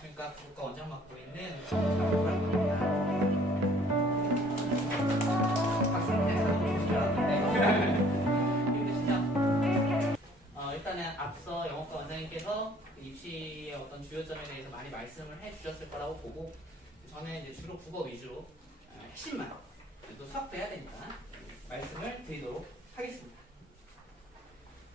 안녕하십니까. 국가 원장 맡고 있는 박상태입니다. 힘드시죠? 일단은 앞서 영어과 원장님께서 입시의 어떤 주요점에 대해서 많이 말씀을 해주셨을 거라고 보고 저는 이제 주로 국어 위주로 핵심만 또 수학도 해야 되니까 말씀을 드리도록 하겠습니다.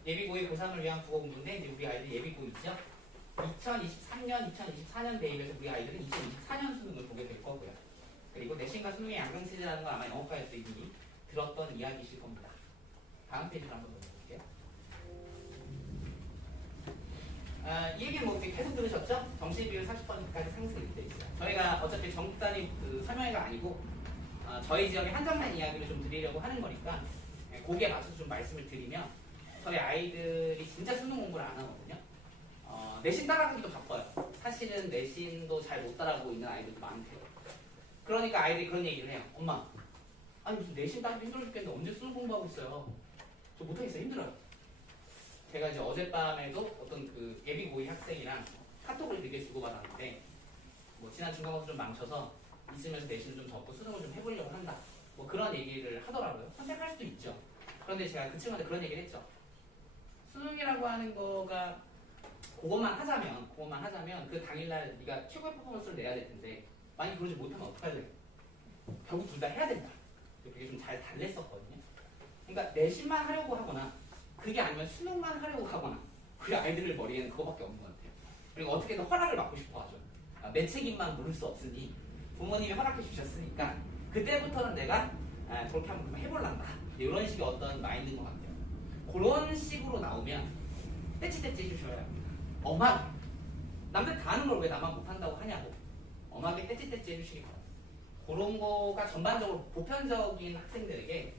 예비고의 고3을 위한 국어 공부인데 이제 우리 아이들 예비고이죠. 2023년, 2024년 대입에서 우리 아이들은 2024년 수능을 보게 될 거고요. 그리고 내신과 수능의 양강체제라는 건 아마 영어과에서 이미 들었던 이야기이실 겁니다. 다음 페이지로 한번 넘어볼게요. 이 얘기는 뭐 계속 들으셨죠? 정시 비율 40%까지 상승이 돼 있어요. 저희가 어차피 전국 단위 설명회가 아니고 저희 지역의 한정된 이야기를 좀 드리려고 하는 거니까 거기에 맞춰서 좀 말씀을 드리면 저희 아이들이 진짜 수능 공부를 안 하거든요. 내신 따라가기도 바빠요. 사실은 내신도 잘 못 따라가고 있는 아이들도 많대요. 그러니까 아이들이 그런 얘기를 해요. 엄마, 아니 무슨 내신 따라가기 힘들어 죽겠는데 언제 수능 공부하고 있어요. 저 못하겠어요. 힘들어요. 제가 이제 어젯밤에도 어떤 그 예비고이 학생이랑 카톡을 되게 주고받았는데 뭐 지난 중간고사 좀 망쳐서 있으면서 내신을 좀 적고 수능을 좀 해보려고 한다. 뭐 그런 얘기를 하더라고요. 선택할 수도 있죠. 그런데 제가 그 친구한테 그런 얘기를 했죠. 수능이라고 하는 거가 그것만 하자면 그 당일날 네가 최고의 퍼포먼스를 내야 될 텐데 만약 그러지 못하면 어떡해야 돼? 결국 둘 다 해야 된다. 그게 좀 잘 달랬었거든요. 그러니까 내신만 하려고 하거나 그게 아니면 수능만 하려고 하거나 우리 아이들 머리에는 그거밖에 없는 것 같아요. 그리고 어떻게든 허락을 받고 싶어 하죠. 내 책임만 물을 수 없으니 부모님이 허락해 주셨으니까 그때부터는 내가 저렇게 한번 해볼란다. 이런 식의 어떤 마인드인 것 같아요. 그런 식으로 나오면 떼찌떼찌 해주셔야 합니다. 엄하게 남들 다 하는 걸 왜 나만 못한다고 하냐고 엄하게 떼찌떼찌 해주시기 바랍니다. 그런 거가 전반적으로 보편적인 학생들에게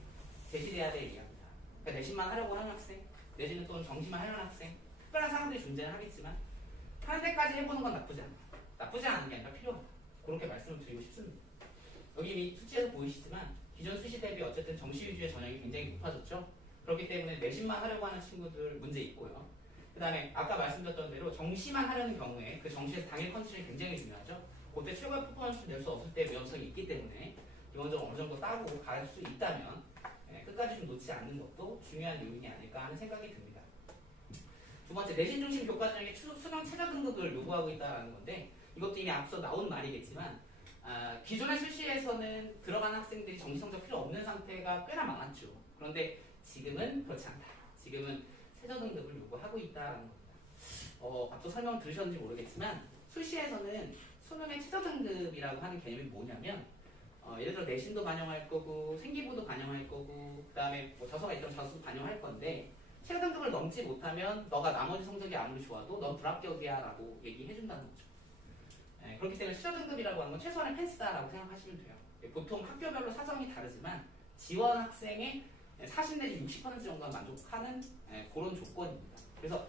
제시돼야 될 이야기입니다. 그러니까 내신만 하려고 하는 학생, 내지는 또는 정시만 하려는 학생, 특별한 상황들이 존재는 하겠지만 하는 데까지 해보는 건 나쁘지 않다. 나쁘지 않은 게 아니라 필요하다. 그렇게 말씀을 드리고 싶습니다. 여기 이미 수치에서 보이시지만 기존 수시 대비 어쨌든 정시 위주의 전형이 굉장히 높아졌죠. 그렇기 때문에 내신만 하려고 하는 친구들 문제 있고요. 그 다음에 아까 말씀드렸던 대로 정시만 하려는 경우에 그 정시에서 당일 컨디션이 굉장히 중요하죠. 그때 최고의 퍼포먼스를 낼 수 없을 때 위험성이 있기 때문에 기본적으로 어느 정도 따보고 갈 수 있다면 끝까지 좀 놓지 않는 것도 중요한 요인이 아닐까 하는 생각이 듭니다. 두 번째, 내신 중심 교과 전형의 수능 최저 등급을 요구하고 있다는 건데 이것도 이미 앞서 나온 말이겠지만 기존의 수시에서는 들어간 학생들이 정시 성적 필요 없는 상태가 꽤나 많았죠. 그런데 지금은 그렇지 않다. 지금은 최저 등급을 요구하고 있다는 겁니다. 앞서 설명 들으셨는지 모르겠지만 수시에서는 수능의 최저 등급이라고 하는 개념이 뭐냐면 예를 들어 내신도 반영할 거고 생기부도 반영할 거고 그 다음에 뭐 저서가 있다면 저서도 반영할 건데 최저 등급을 넘지 못하면 너가 나머지 성적이 아무리 좋아도 넌 불합격이야 라고 얘기해 준다는 거죠. 그렇기 때문에 최저 등급이라고 하는 건 최소한의 펜스다라고 생각하시면 돼요. 보통 학교별로 사정이 다르지만 지원 학생의 40 내지 60% 정도가 만족하는 그런 조건입니다. 그래서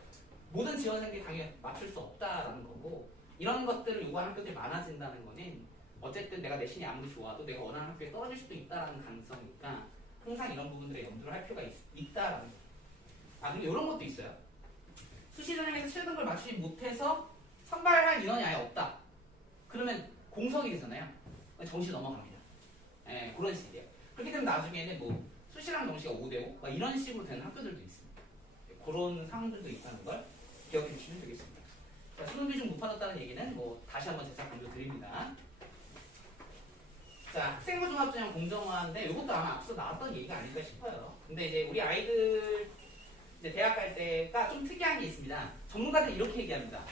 모든 지원생들이 당연히 맞출 수 없다라는 거고 이런 것들을 요구하는 학교들이 많아진다는 거는 어쨌든 내가 내신이 아무리 좋아도 내가 원하는 학교에 떨어질 수도 있다는 가능성이니까 항상 이런 부분들에 염두를 할 필요가 있다라는 거죠. 그리고 이런 것도 있어요. 수시 전형에서 최저 등급을 맞추지 못해서 선발할 인원이 아예 없다. 그러면 공석이 되잖아요. 정시 넘어갑니다. 그런 식이에요. 그렇기 때문에 나중에는 뭐 수시랑 정시가 5대5 막 이런 식으로 되는 학교들도 있습니다. 그런 상황들도 있다는 걸 기억해 주시면 되겠습니다. 자, 수능 비중 높아졌다는 얘기는 뭐 다시 한번 재차 강조드립니다. 자, 학생부 종합전형 공정화인데 이것도 아마 앞서 나왔던 얘기가 아닐까 싶어요. 근데 이제 우리 아이들 이제 대학 갈 때가 좀 특이한 게 있습니다. 전문가들이 이렇게 얘기합니다.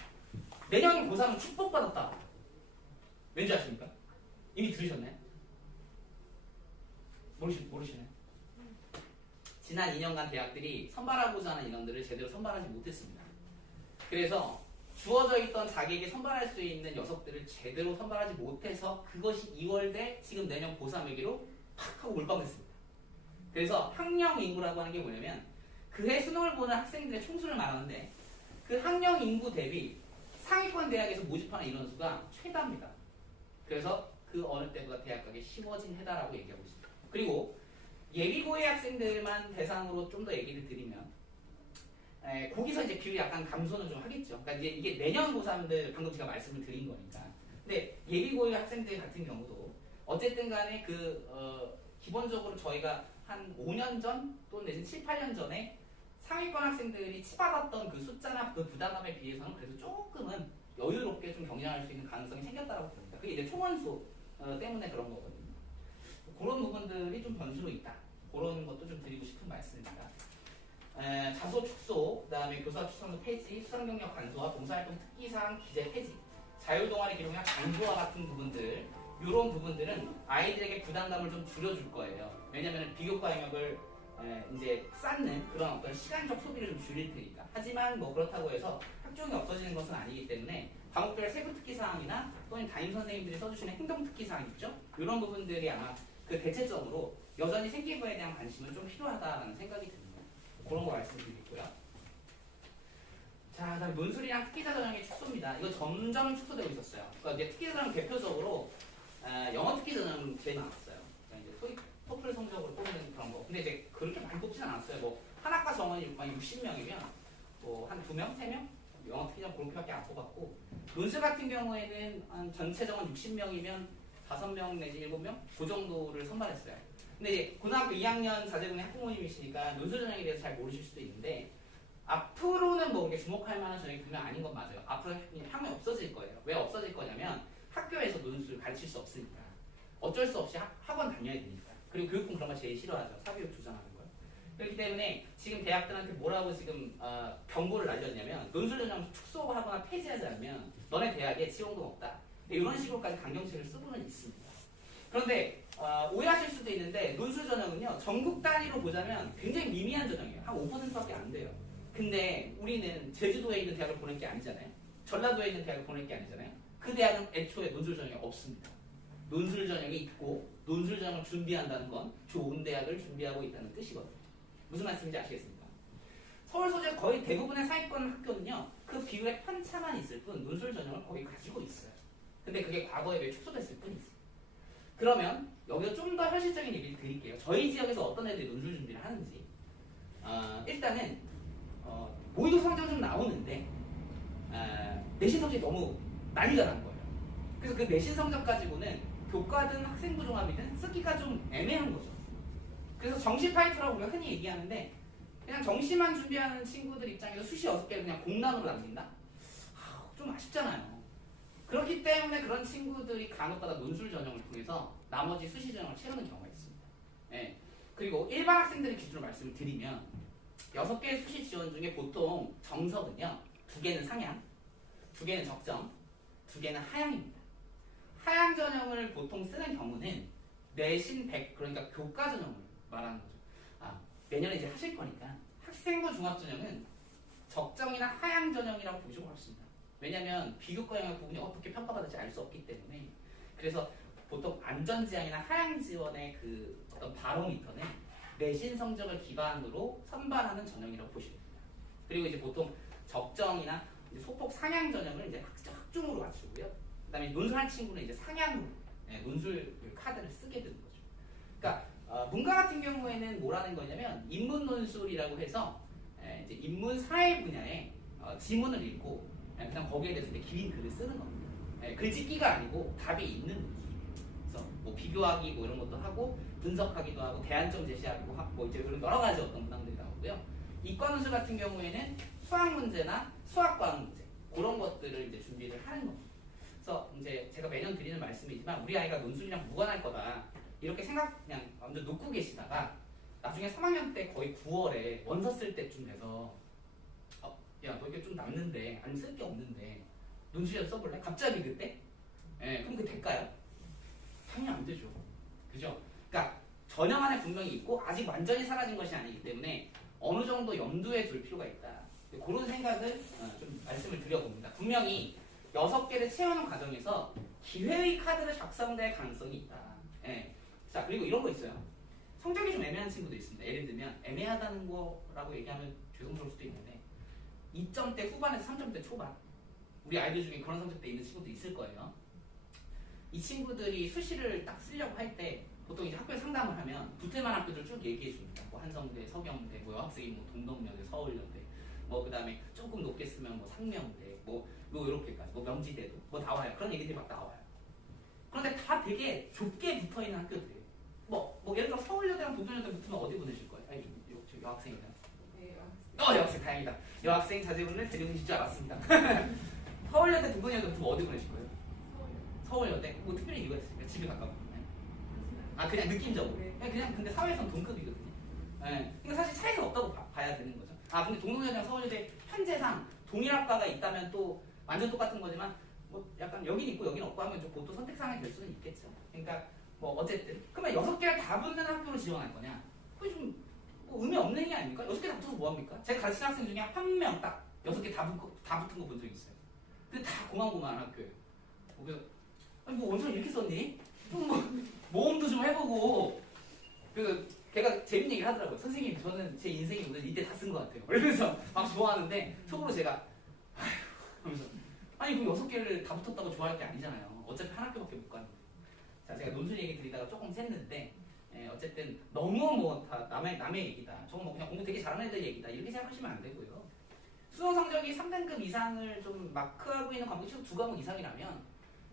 내년 고3은 축복받았다. 왠지 아십니까? 이미 들으셨나요? 모르시나요? 지난 2년간 대학들이 선발하고자 하는 인원들을 제대로 선발하지 못했습니다. 그래서 주어져 있던 자기에게 선발할 수 있는 녀석들을 제대로 선발하지 못해서 그것이 2월대 지금 내년 고3에게로 팍 하고 몰빵됐습니다. 그래서 학령 인구라고 하는 게 뭐냐면 그해 수능을 보는 학생들의 총수를 말하는데 그 학령 인구 대비 상위권 대학에서 모집하는 인원수가 최다입니다. 그래서 그 어느 때보다 대학 가기 쉬워진 해다라고 얘기하고 있습니다. 그리고 예비고의 학생들만 대상으로 좀 더 얘기를 드리면 거기서 이제 비율이 약간 감소는 좀 하겠죠. 그러니까 이제 이게 내년 고3들 방금 제가 말씀을 드린 거니까. 근데 예비고일 학생들 같은 경우도 어쨌든 간에 기본적으로 저희가 한 5년 전 또는 내지 7, 8년 전에 상위권 학생들이 치받았던 그 숫자나 그 부담감에 비해서는 그래도 조금은 여유롭게 좀 경쟁할 수 있는 가능성이 생겼다고 봅니다. 그게 이제 총원수 때문에 그런 거거든요. 그런 부분들이 좀 변수로 있다. 그런 것도 좀 드리고 싶은 말씀입니다. 자소 축소, 그 다음에 교사 추천서 폐지, 수상 경력 간소화, 봉사활동 특기사항 기재 폐지, 자율동아리 기록량 간소화 같은 부분들, 이런 부분들은 아이들에게 부담감을 좀 줄여줄 거예요. 왜냐하면 비교과 영역을 이제 쌓는 그런 어떤 시간적 소비를 좀 줄일 테니까. 하지만 뭐 그렇다고 해서 학종이 없어지는 것은 아니기 때문에 과목별 세부 특기 사항이나 또는 담임 선생님들이 써주시는 행동 특기 사항 있죠? 이런 부분들이 아마 그 대체적으로 여전히 생기부에 대한 관심은 좀 필요하다라는 생각이 듭니다. 그런 거 말씀드리고요. 자, 그다음 논술이랑 특기자 전형의 축소입니다. 이거 점점 축소되고 있었어요. 그러니까 이제 특기자 전형 대표적으로 영어 특기 전형 제일 많았어요. 그러니까 이제 토플 성적으로 뽑는 그런 거. 근데 이제 그렇게 많이 뽑진 않았어요. 뭐 한학과 정원이 60명이면 뭐 한 2명, 3명 영어 특기 전형 그렇게밖에 안 뽑았고, 논술 같은 경우에는 한 전체 정원 60명이면 5명 내지 7명 그 정도를 선발했어요. 근데 이제 고등학교 2학년 자제분의 학부모님이시니까 논술 전형에 대해서 잘 모르실 수도 있는데, 앞으로는 뭐 이렇게 주목할 만한 전형이 분명 아닌 건 맞아요. 앞으로 학문이 없어질 거예요. 왜 없어질 거냐면 학교에서 논술을 가르칠 수 없으니까. 어쩔 수 없이 학원 다녀야 되니까. 그리고 교육부는 그런 거 제일 싫어하죠. 사교육 조장하는 걸. 그렇기 때문에 지금 대학들한테 뭐라고 지금 경고를 날렸냐면, 논술 전형 축소하거나 폐지하지 않으면 너네 대학에 지원금 없다. 이런 식으로까지 강경책을 쓰고는 있습니다. 그런데 오해하실 수도 있는데, 논술 전형은요 전국 단위로 보자면 굉장히 미미한 전형이에요. 한 5%밖에 안 돼요. 근데 우리는 제주도에 있는 대학을 보낼 게 아니잖아요. 전라도에 있는 대학을 보낼 게 아니잖아요. 그 대학은 애초에 논술 전형이 없습니다. 논술 전형이 있고 논술 전형을 준비한다는 건 좋은 대학을 준비하고 있다는 뜻이거든요. 무슨 말씀인지 아시겠습니까? 서울 소재 거의 대부분의 상위권 학교는요 그 비율의 편차만 있을 뿐 논술 전형을 거의 가지고 있어요. 근데 그게 과거에 비해 축소됐을 뿐이지. 그러면 여기서 좀 더 현실적인 얘기를 드릴게요. 저희 지역에서 어떤 애들이 논술 준비를 하는지. 일단은 모의고 성적은 좀 나오는데 내신 성적이 너무 난리가 난 거예요. 그래서 그 내신 성적 가지고는 교과든 학생부 종합이든 쓰기가 좀 애매한 거죠. 그래서 정시 파이터라고 우리가 흔히 얘기하는데, 그냥 정시만 준비하는 친구들 입장에서 수시 6개 그냥 공란으로 남긴다? 좀 아쉽잖아요. 그렇기 때문에 그런 친구들이 간혹가다 논술 전형을 통해서 나머지 수시 전형을 채우는 경우가 있습니다. 예. 그리고 일반 학생들의 기준으로 말씀을 드리면 6개의 수시 지원 중에 보통 정석은요 2개는 상향, 2개는 적정, 2개는 하향입니다. 하향 전형을 보통 쓰는 경우는 내신 100, 그러니까 교과 전형을 말하는 거죠. 내년에 이제 하실 거니까 학생부 종합 전형은 적정이나 하향 전형이라고 보시고 싶습니다. 왜냐하면 비교과 영역 부분이 어떻게 평가받을지 알 수 없기 때문에. 그래서 보통 안전지향이나 하향 지원의 그 어떤 바로미터는 내신 성적을 기반으로 선발하는 전형이라고 보시면 됩니다. 그리고 이제 보통 적정이나 이제 소폭 상향 전형을 이제 학종으로 맞추고요. 그다음에 논술할 친구는 이제 상향으로 논술 카드를 쓰게 되는 거죠. 그러니까 문과 같은 경우에는 뭐라는 거냐면 인문 논술이라고 해서 이제 인문 사회 분야의 지문을 읽고 그냥 거기에 대해서 긴 글을 쓰는 겁니다. 글짓기가 아니고 답이 있는 논술. 그래서 뭐 비교하기 뭐 이런 것도 하고 분석하기도 하고 대안점 제시하고 뭐 이제 그런 여러 가지 어떤 문항들이 나오고요. 이과 논술 같은 경우에는 수학 문제나 수학 과학 문제 그런 것들을 이제 준비를 하는 겁니다. 그래서 이제 제가 매년 드리는 말씀이지만 우리 아이가 논술이랑 무관할 거다 이렇게 그냥 완전 놓고 계시다가 나중에 3학년 때 거의 9월에 원서 쓸 때쯤 돼서 야, 너 이게 좀 남는데 아니면 쓸 게 없는데 논술이라도 써볼래? 갑자기 그때? 그럼 그 될까요? 당연히 안 되죠. 그죠? 그러니까 전형 안에 분명히 있고 아직 완전히 사라진 것이 아니기 때문에 어느 정도 염두에 둘 필요가 있다. 그런 생각을 좀 말씀을 드려봅니다. 분명히 6개를 채우는 과정에서 기회의 카드를 작성될 가능성이 있다. 자, 그리고 이런 거 있어요. 성적이 좀 애매한 친구도 있습니다. 예를 들면 애매하다는 거라고 얘기하면 죄송스러울 수도 있는데 2점대 후반에서 3점대 초반 우리 아이들 중에 그런 성적대 있는 친구도 있을 거예요. 이 친구들이 수시를 딱 쓰려고 할 때 보통 이제 학교에 상담을 하면 붙을만한 학교들 쭉 얘기해 줍니다. 뭐 한성대, 서경대, 뭐 여학생이 뭐 동덕여대, 서울여대 뭐 그다음에 조금 높게 쓰면 뭐 상명대, 뭐 이렇게까지, 뭐 명지대도 뭐 나와요. 그런 얘기들이 막 나와요. 그런데 다 되게 좁게 붙어 있는 학교들이에요. 뭐 예를 들어 서울여대랑 도전여대 붙으면 어디 보내실 거예요? 아니, 저 여학생이다. 네, 여학생 다행이다. 여학생 자제분을 데리고 오실 줄 알았습니다. 서울여대 도전여대 붙으면 어디 보내실 거예요? 서울여대. 뭐 특별히 이유가 있으니까 집이 가까워. 아 그냥 느낌적으로. 그냥 근데 사회에서는 동급이거든요. 네. 그러니까 사실 차이가 없다고 봐야 되는 거죠. 아 근데 동성여대랑 서울여대 현재상 동일학과가 있다면 또 완전 똑같은 거지만 뭐 약간 여긴 있고 여긴 없고 하면 좀 그것도 선택사항이 될 수는 있겠죠. 그러니까 뭐 어쨌든 그러면 6개를 다 붙는 학교로 지원할 거냐? 그게 좀 뭐 의미 없는 얘기 아닙니까? 6개 다 붙어서 뭐 합니까? 제가 가르치는 학생 중에 한 명 딱 6개 다 붙은 거 본 적 있어요. 근데 다 고만고만한 학교예요. 그래서 아니 뭐 원서 이렇게 썼니? 좀 뭐 모험도 좀 해보고 걔가 재밌는 얘기를 하더라고요. 선생님 저는 제 인생이 오늘 이때 다 쓴 것 같아요. 그러면서 막 좋아하는데 속으로 제가 아휴 그러면서 아니 그 6개를 다 붙었다고 좋아할 게 아니잖아요. 어차피 한 학교밖에 못 가는데. 자 제가 논술 얘기 드리다가 조금 샜는데 어쨌든 너무 뭐 다 남의 얘기다. 저건 뭐 그냥 공부 되게 잘하는 애들 얘기다. 이렇게 생각하시면 안 되고요. 수능 성적이 3등급 이상을 좀 마크하고 있는 과목이 최소 2과목 이상이라면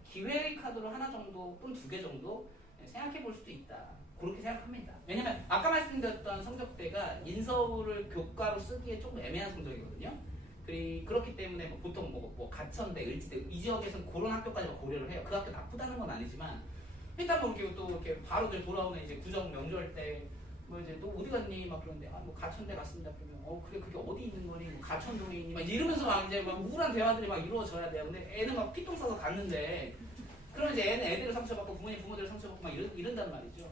기회 카드로 하나 정도 또는 2개 정도 생각해 볼 수도 있다. 그렇게 생각합니다. 왜냐면 아까 말씀드렸던 성적대가 인서울을 교과로 쓰기에 조금 애매한 성적이거든요. 그렇기 때문에 뭐 보통 뭐 가천대, 을지대 이 지역에서는 그런 학교까지 고려를 해요. 그 학교 나쁘다는 건 아니지만 일단 뭐 이렇게 또 이렇게 바로 돌아오는 이제 구정 명절 때 뭐 이제 너 어디 갔니? 막 그런데 아 뭐 가천대 갔습니다. 그러면 그래 그게 어디 있는 거니? 뭐 가천동에 있니? 막 이러면서 막 이제 막 우울한 대화들이 막 이루어져야 돼요. 근데 애는 막 피똥 싸서 갔는데 그러면 이제 애는 애들을 상처받고 부모들을 상처받고 막 이런단 말이죠.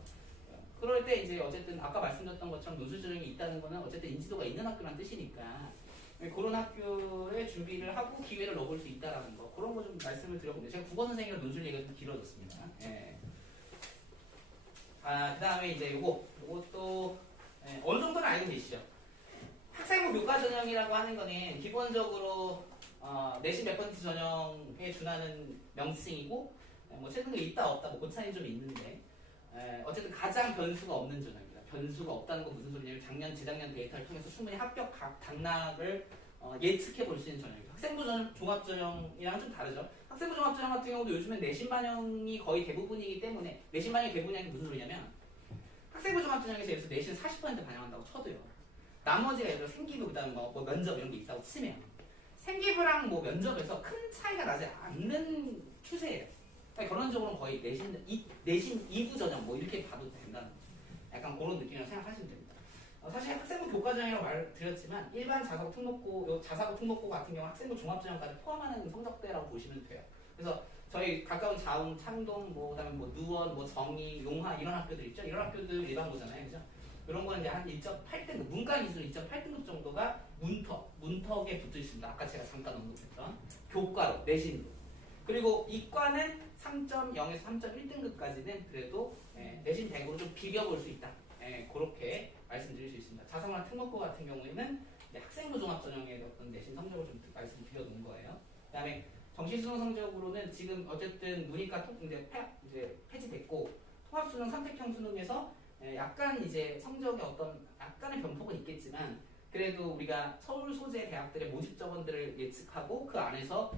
그럴 때 이제 어쨌든 아까 말씀드렸던 것처럼 논술전형이 있다는 거는 어쨌든 인지도가 있는 학교란 뜻이니까 그런 학교에 준비를 하고 기회를 넣어볼 수 있다라는 거 그런 거 좀 말씀을 드려봅니다. 제가 국어 선생님이랑 논술 얘기가 좀 길어졌습니다. 예. 그 다음에 이제 요것도 어느 정도는 알고 계시죠? 학생부 교과 전형이라고 하는 거는 기본적으로 내신 몇 퍼센트 전형에 준하는 명칭이고 뭐 최근에 있다 없다 뭐 고차이 좀 있는데 어쨌든 가장 변수가 없는 전형입니다. 변수가 없다는 건 무슨 소리냐면 작년, 재작년 데이터를 통해서 충분히 합격 당락을 예측해 볼 수 있는 전형입니다. 학생부 종합전형이랑 좀 다르죠. 학생부 종합전형 같은 경우도 요즘엔 내신 반영이 거의 대부분이기 때문에 내신 반영이 대부분이라는 게 무슨 소리냐면 학생부 종합전형에서 예를 들어서 내신 40% 반영한다고 쳐도요. 나머지가 예를 들어 생기부 그다음 뭐 면접 이런 게 있다고 치면 생기부랑 뭐 면접에서 큰 차이가 나지 않는 추세예요. 그러니까 결론적으로는 거의 내신 2부 전형 뭐 이렇게 봐도 된다는 거죠. 약간 그런 느낌이라고 생각하시면 됩니다. 사실 학생부 교과전형이라고 말드렸지만 일반 자사고 특목고, 자사고 특목고 같은 경우 학생부 종합전형까지 포함하는 성적대라고 보시면 돼요. 그래서 저희 가까운 자웅, 창동, 뭐 그다음에 뭐 누원, 뭐 정의, 용화 이런 학교들 있죠. 이런 학교들 일반고잖아요, 그죠? 이런 거는 이제 한 1.8등급, 문과 기준 1.8등급 정도가 문턱에 붙어 있습니다. 아까 제가 잠깐 언급했던 교과로, 내신으로. 그리고 이과는 3.0에서 3.1등급까지는 그래도 내신 100으로 좀 비벼볼 수 있다. 그렇게 말씀드릴 수 있습니다. 자사고나 특목고 같은 경우에는 학생부 종합전형의 어떤 내신 성적을 좀 말씀드려 놓은 거예요. 그 다음에 정시수능 성적으로는 지금 어쨌든 문이과 이제 폐지됐고 통합수능 선택형 수능에서 약간 이제 성적의 어떤 약간의 변폭은 있겠지만 그래도 우리가 서울 소재 대학들의 모집 정원들을 예측하고 그 안에서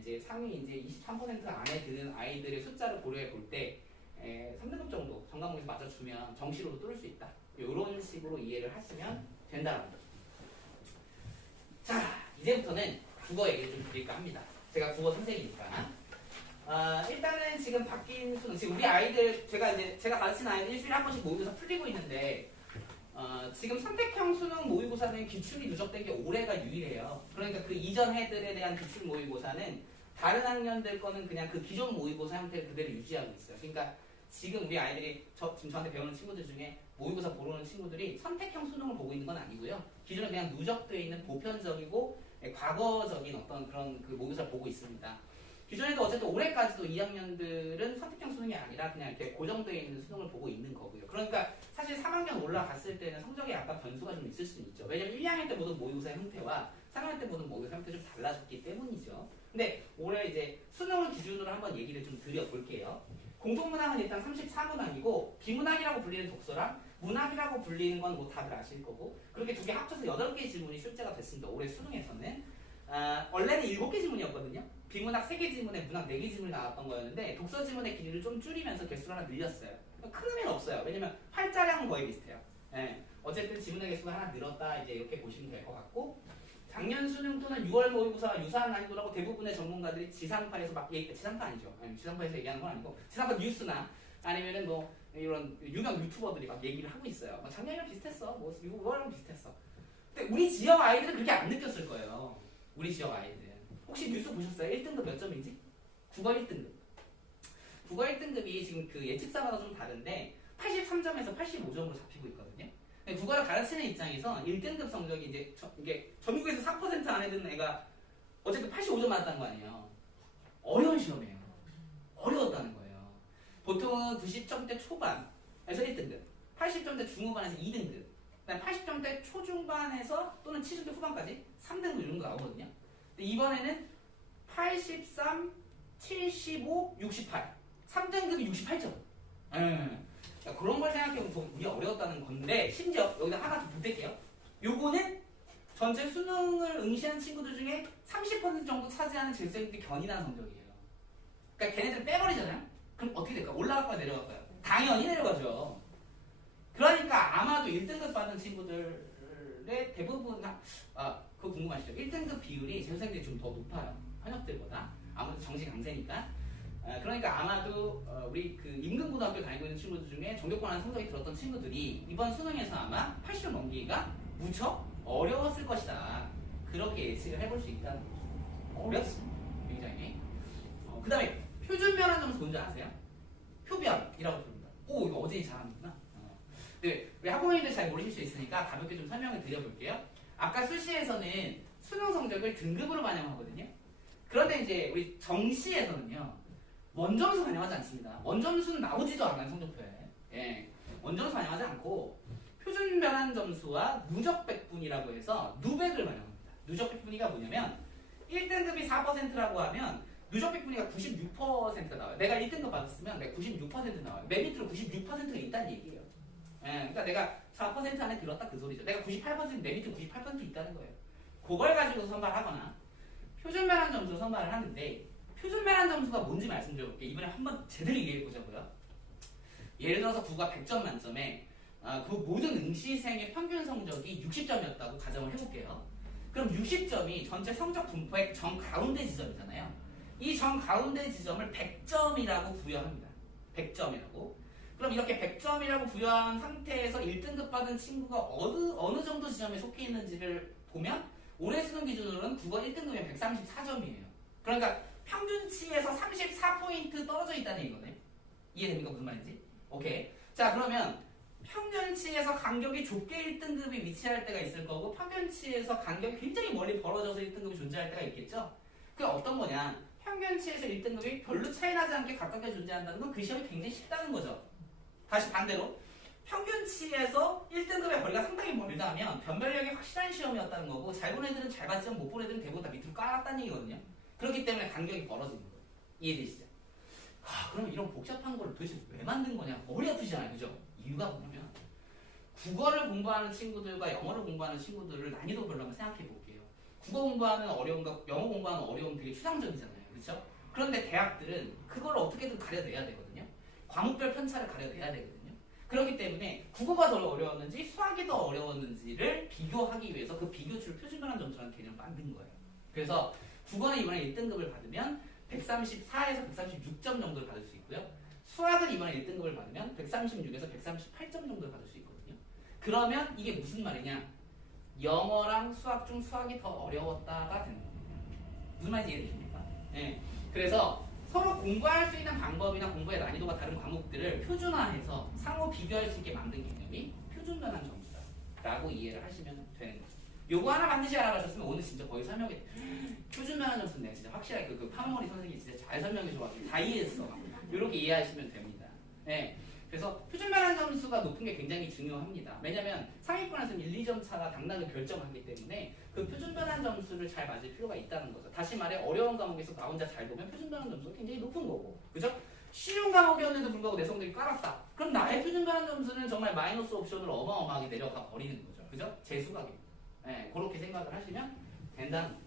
이제 상위 이제 23% 안에 드는 아이들의 숫자를 고려해 볼 때 3등급 정도 전과목에서 맞춰주면 정시로도 뚫을 수 있다. 이런 식으로 이해를 하시면 된다는 거죠. 자, 이제부터는 국어 얘기를 좀 드릴까 합니다. 제가 국어 선생이니까. 일단은 지금 바뀐 수능, 지금 우리 아이들, 제가 가르치는 아이들 일주일에 한 번씩 모의고사 풀리고 있는데, 지금 선택형 수능 모의고사는 기출이 누적된 게 올해가 유일해요. 그러니까 그 이전 해들에 대한 기출 모의고사는 다른 학년들 거는 그냥 그 기존 모의고사 형태를 그대로 유지하고 있어요. 그러니까 지금 우리 아이들이 지금 저한테 배우는 친구들 중에 모의고사 보러 오는 친구들이 선택형 수능을 보고 있는 건 아니고요. 기존에 그냥 누적되어 있는 보편적이고 과거적인 어떤 그런 그 모의고사를 보고 있습니다. 기존에도 어쨌든 올해까지도 2학년들은 선택형 수능이 아니라 그냥 이렇게 고정되어 있는 수능을 보고 있는 거고요. 그러니까 사실 3학년 올라갔을 때는 성적에 약간 변수가 좀 있을 수는 있죠. 왜냐면 1, 2학년 때 보던 모의고사 형태와 3학년 때 보던 모의고사 형태가 좀 달라졌기 때문이죠. 근데 올해 이제 수능을 기준으로 한번 얘기를 좀 드려볼게요. 공통문항은 일단 34문항이고 비문항이라고 불리는 독서랑 문항이라고 불리는 건 뭐 다들 아실 거고 그렇게 두 개 합쳐서 8개 지문이 출제가 됐습니다. 올해 수능에서는. 원래는 7개 지문이었거든요. 비문학 3개 지문에 문학 4개 지문이 나왔던 거였는데 독서 지문의 길이를 좀 줄이면서 개수를 하나 늘렸어요. 큰 의미는 없어요. 왜냐면 활자량은 거의 비슷해요. 예. 어쨌든 지문의 개수가 하나 늘었다 이제 이렇게 보시면 될 것 같고 작년 수능 또는 6월 모의고사와 유사한 난이도라고 대부분의 전문가들이 지상파에서 막 지상파 아니죠. 지상파에서 얘기하는 건 아니고 지상파 뉴스나 아니면은 뭐 이런 유명 유튜버들이 막 얘기를 하고 있어요. 뭐 작년이랑 비슷했어. 뭐 이거랑 비슷했어. 근데 우리 지역 아이들은 그렇게 안 느꼈을 거예요. 우리 지역 아이들. 혹시 뉴스 보셨어요? 1등급 몇 점인지? 국어 1등급. 국어 1등급이 지금 그 예측사마다 좀 다른데 83점에서 85점으로 잡히고 있거든요. 국어를 가르치는 입장에서 1등급 성적이 이게 전국에서 4% 안에 드는 애가 어쨌든 85점 맞았다는 거 아니에요. 어려운 시험이에요. 어려웠다는 거예요. 보통은 90점대 초반에서 1등급, 80점대 중후반에서 2등급, 80점대 초중반에서 또는 70대 후반까지 3등급 이런 거 나오거든요. 근데 이번에는 83, 75, 68. 3등급이 68점. 그런 걸 생각해보면 우리 어려웠다는 건데 심지어 여기다 하나 더 보탤게요. 요거는 전체 수능을 응시하는 친구들 중에 30% 정도 차지하는 질서인데 견인한 성적이에요. 그러니까 걔네들 빼버리잖아요. 그럼 어떻게 될까? 올라갈까요? 내려갈까요? 당연히 내려가죠. 그러니까 아마도 1등급 받는 친구들의 대부분 그거 궁금하시죠? 1등급 비율이 재수생들이 좀 더 높아요. 현역들보다. 아무래도 정시 강세니까. 그러니까 아마도 우리 그 임금고등학교 다니고 있는 친구들 중에 전교권하는 성적이 들었던 친구들이 이번 수능에서 아마 80점 넘기기가 무척 어려웠을 것이다. 그렇게 예측을 해볼 수 있다는 거죠. 어렵습니다. 굉장히. 그 다음에 표준변환 점수 뭔지 아세요? 표변이라고 부릅니다. 오, 이거 어제 잘하는구나. 네, 우리 학부모님들 잘 모르실 수 있으니까 가볍게 좀 설명을 드려볼게요. 아까 수시에서는 수능 성적을 등급으로 반영하거든요. 그런데 이제 우리 정시에서는요. 원점수 반영하지 않습니다. 원점수는 나오지도 않아요, 성적표에. 예. 원점수 반영하지 않고 표준 변환 점수와 누적 백분이라고 해서 누백을 반영합니다. 누적 백분위가 뭐냐면 1등급이 4%라고 하면 누적 백분위가 96%가 나와요. 내가 1등급 받았으면 내가 96% 나와요. 맨 밑으로 96%가 있다는 얘기예요. 예. 그러니까 내가 4% 안에 들었다 그 소리죠. 내가 98% 맨 밑에 98% 있다는 거예요. 그걸 가지고 선발하거나 표준 변환 점수 선발을 하는데 표준변환 점수가 뭔지 말씀드려볼게요. 이번에 한번 제대로 얘기해보자고요. 예를 들어서 국어 100점 만점에 그 모든 응시생의 평균 성적이 60점이었다고 가정을 해볼게요. 그럼 60점이 전체 성적 분포의 정가운데 지점이잖아요. 이 정가운데 지점을 100점이라고 부여합니다. 100점이라고. 그럼 이렇게 100점이라고 부여한 상태에서 1등급 받은 친구가 어느 정도 지점에 속해 있는지를 보면 올해 수능 기준으로는 국어 1등급이 134점이에요. 그러니까 평균치에서 34포인트 떨어져 있다는 얘기거든요. 이해됩니까? 무슨 말인지? 오케이. 자, 그러면 평균치에서 간격이 좁게 1등급이 위치할 때가 있을 거고 평균치에서 간격이 굉장히 멀리 벌어져서 1등급이 존재할 때가 있겠죠? 그게 어떤 거냐? 평균치에서 1등급이 별로 차이 나지 않게 가깝게 존재한다는 건 그 시험이 굉장히 쉽다는 거죠. 다시 반대로 평균치에서 1등급의 거리가 상당히 멀다면 변별력이 확실한 시험이었다는 거고 잘 본 애들은 잘 봤지만 못 본 애들은 대부분 다 밑으로 깔았다는 얘기거든요. 그렇기 때문에 간격이 벌어지는 거예요. 이해되시죠? 그럼 이런 복잡한 걸 도대체 왜 만든 거냐? 머리 아프시잖아요. 그죠? 이유가 뭐냐면 국어를 공부하는 친구들과 영어를 공부하는 친구들을 난이도별로 한번 생각해 볼게요. 국어 공부하는 어려움과 영어 공부하는 어려움 되게 추상적이잖아요. 그렇죠? 그런데 대학들은 그걸 어떻게든 가려내야 되거든요. 과목별 편차를 가려내야 되거든요. 그렇기 때문에 국어가 더 어려웠는지 수학이 더 어려웠는지를 비교하기 위해서 그 비교치를 표준변환 점수라는 개념을 만든 거예요. 그래서 국어는 이번에 1등급을 받으면 134에서 136점 정도를 받을 수 있고요. 수학은 이번에 1등급을 받으면 136에서 138점 정도를 받을 수 있거든요. 그러면 이게 무슨 말이냐? 영어랑 수학 중 수학이 더 어려웠다가 되는 겁니다. 무슨 말인지 이해되십니까? 네. 그래서 서로 공부할 수 있는 방법이나 공부의 난이도가 다른 과목들을 표준화해서 상호 비교할 수 있게 만든 개념이 표준변환 점수다라고 이해를 하시면 되는 거죠. 요거 하나 반드시 알아가셨으면 오늘 진짜 거의 설명해. 표준변환 점수는 내가 진짜 확실하게 그 파머리 선생님이 진짜 잘 설명해줘가지고 다 이해했어. 이렇게 이해하시면 됩니다. 네. 그래서 표준변환 점수가 높은 게 굉장히 중요합니다. 왜냐면 상위권에서는 1, 2점 차가 당락을 결정하기 때문에 그 표준변환 점수를 잘 맞을 필요가 있다는 거죠. 다시 말해 어려운 과목에서 나 혼자 잘 보면 표준변환 점수가 굉장히 높은 거고, 그죠? 쉬운 과목이었는데도 불구하고 내성적이 깔았다. 그럼 나의 표준 변환 점수는 정말 마이너스 옵션으로 어마어마하게 내려가 버리는 거죠. 그죠? 재수각이. 네, 그렇게 생각을 하시면 된다는 거예요.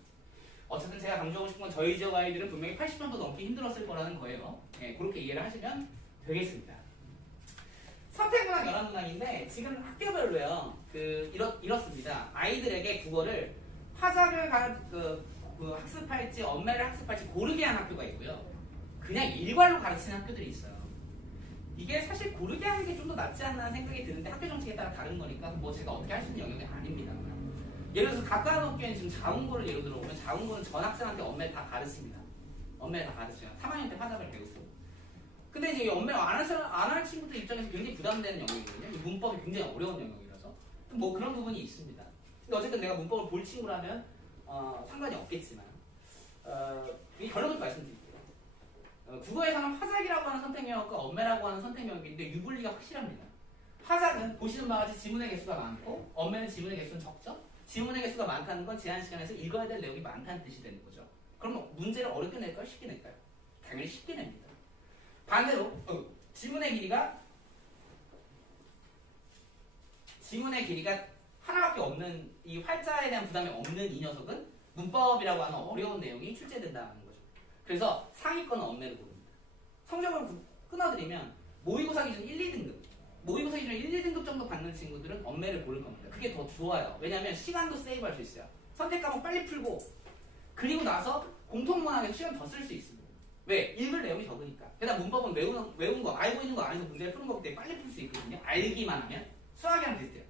어쨌든 제가 강조하고 싶은 건 저희 지역 아이들은 분명히 80점도 넘기 힘들었을 거라는 거예요. 네, 그렇게 이해를 하시면 되겠습니다. 선택문항 연합문항인데 지금 학교별로요. 이렇습니다. 아이들에게 국어를 화자를 학습할지 언매를 학습할지 고르게 한 학교가 있고요. 그냥 일괄로 가르치는 학교들이 있어요. 이게 사실 고르게 하는 게 좀 더 낫지 않나 생각이 드는데 학교 정책에 따라 다른 거니까 뭐 제가 어떻게 할 수 있는 영역이 아닙니다. 예를 들어서 가까운 학교에는 지금 자운고를 예로 들어보면 자운고는 전 학생한테 언매를 다 가르칩니다. 언매를 다 가르쳐요. 3학년 때 화답을 배우고. 근데 이제 언매 안 할 친구들 입장에서 굉장히 부담되는 영역이거든요. 문법이 굉장히 어려운 영역이라서 뭐 그런 부분이 있습니다. 근데 어쨌든 내가 문법을 볼 친구라면 상관이 없겠지만 이 결론을 말씀드릴게요. 국어에서는 화작이라고 하는 선택 영역과 언매라고 하는 선택 영역인데 유불리가 확실합니다. 화작은 보시는 바와 같이 지문의 개수가 많고 언매는 지문의 개수는 적죠. 지문의 개수가 많다는 건 제한 시간에서 읽어야 될 내용이 많다는 뜻이 되는 거죠. 그럼 문제를 어렵게 낼까요? 쉽게 낼까요? 당연히 쉽게 냅니다. 반대로 지문의 길이가 하나밖에 없는 이 활자에 대한 부담이 없는 이 녀석은 문법이라고 하는 어려운 내용이 출제된다는 거죠. 그래서 상위권은 언매를 고릅니다. 성적을 끊어드리면 모의고사 기준 1, 2등급 모의고사 기준 1, 2등급 정도 받는 친구들은 언매를 고를 겁니다. 그게 더 좋아요. 왜냐하면 시간도 세이브할 수 있어요. 선택 과목 빨리 풀고 그리고 나서 공통문항에서 시간 더 쓸 수 있습니다. 왜? 읽을 내용이 적으니까. 게다가 문법은 외운 거, 알고 있는 거 안에서 문제를 푸는 거기 때문에 빨리 풀 수 있거든요. 알기만 하면. 수학이랑 비슷해요.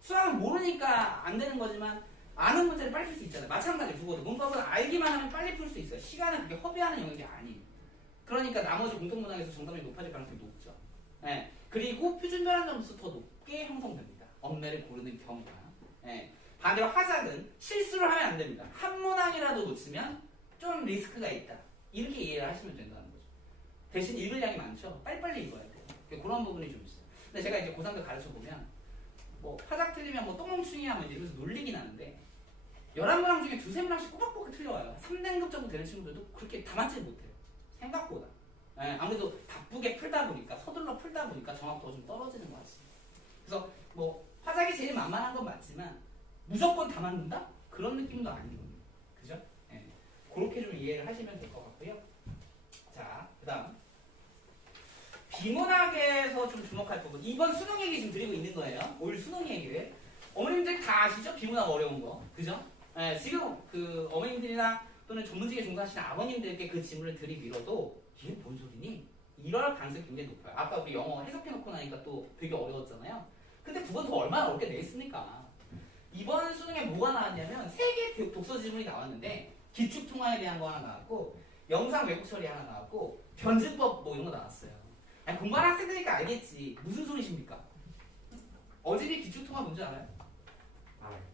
수학은 모르니까 안 되는 거지만 아는 문제를 빨리 풀 수 있잖아요. 마찬가지로 국어도 문법은 알기만 하면 빨리 풀 수 있어요. 시간은 그렇게 허비하는 영역이 아니에요. 그러니까 나머지 공통문항에서 정답이 높아질 가능성이 높죠. 네. 그리고 표준 변환 점수 더 높게 형성됩니다. 언매를 고르는 경우가. 네. 반대로 화작은 실수를 하면 안 됩니다. 한 문항이라도 놓치면 좀 리스크가 있다. 이렇게 이해를 하시면 된다는 거죠. 대신 읽을 양이 많죠. 빨리빨리 읽어야 돼요. 그런 부분이 좀 있어요. 근데 제가 이제 고3들 가르쳐 보면 뭐 화작 틀리면 뭐 똥멍충이야 뭐 이러면서 놀리긴 하는데 11문항 중에 2~3문항씩 꼬박꼬박 틀려와요. 3등급 정도 되는 친구들도 그렇게 다 맞지 못해요. 생각보다. 네, 아무래도 바쁘게 풀다 보니까 서둘러 풀다 보니까 정확도가 좀 떨어지는 것 같습니다. 그래서 뭐 화작이 제일 만만한 건 맞지만 무조건 다 맞는다? 그런 느낌도 아니거든요. 그죠? 네. 그렇게 좀 이해를 하시면 될 것 같고요. 자, 그 다음 비문학에서 좀 주목할 부분. 이번 수능 얘기 지금 드리고 있는 거예요. 올 수능 얘기를. 어머님들 다 아시죠? 비문학 어려운 거. 그죠? 네, 지금 그 어머님들이나 또는 전문직에 종사하시는 아버님들께 그 질문을 들이밀어도 이게 뭔 소리니? 이럴 가능성이 굉장히 높아요. 아까 우리 영어 해석해놓고 나니까 또 되게 어려웠잖아요. 근데 그건 더 얼마나 어렵게 내겠습니까? 이번 수능에 뭐가 나왔냐면 3개 독서 지문이 나왔는데 기축통화에 대한 거 하나 나왔고 영상 왜곡 처리 하나 나왔고 변증법 뭐 이런 거 나왔어요. 아니, 공부하는 학생들이니까 알겠지. 무슨 소리십니까? 어진이 기축통화 뭔지 알아요?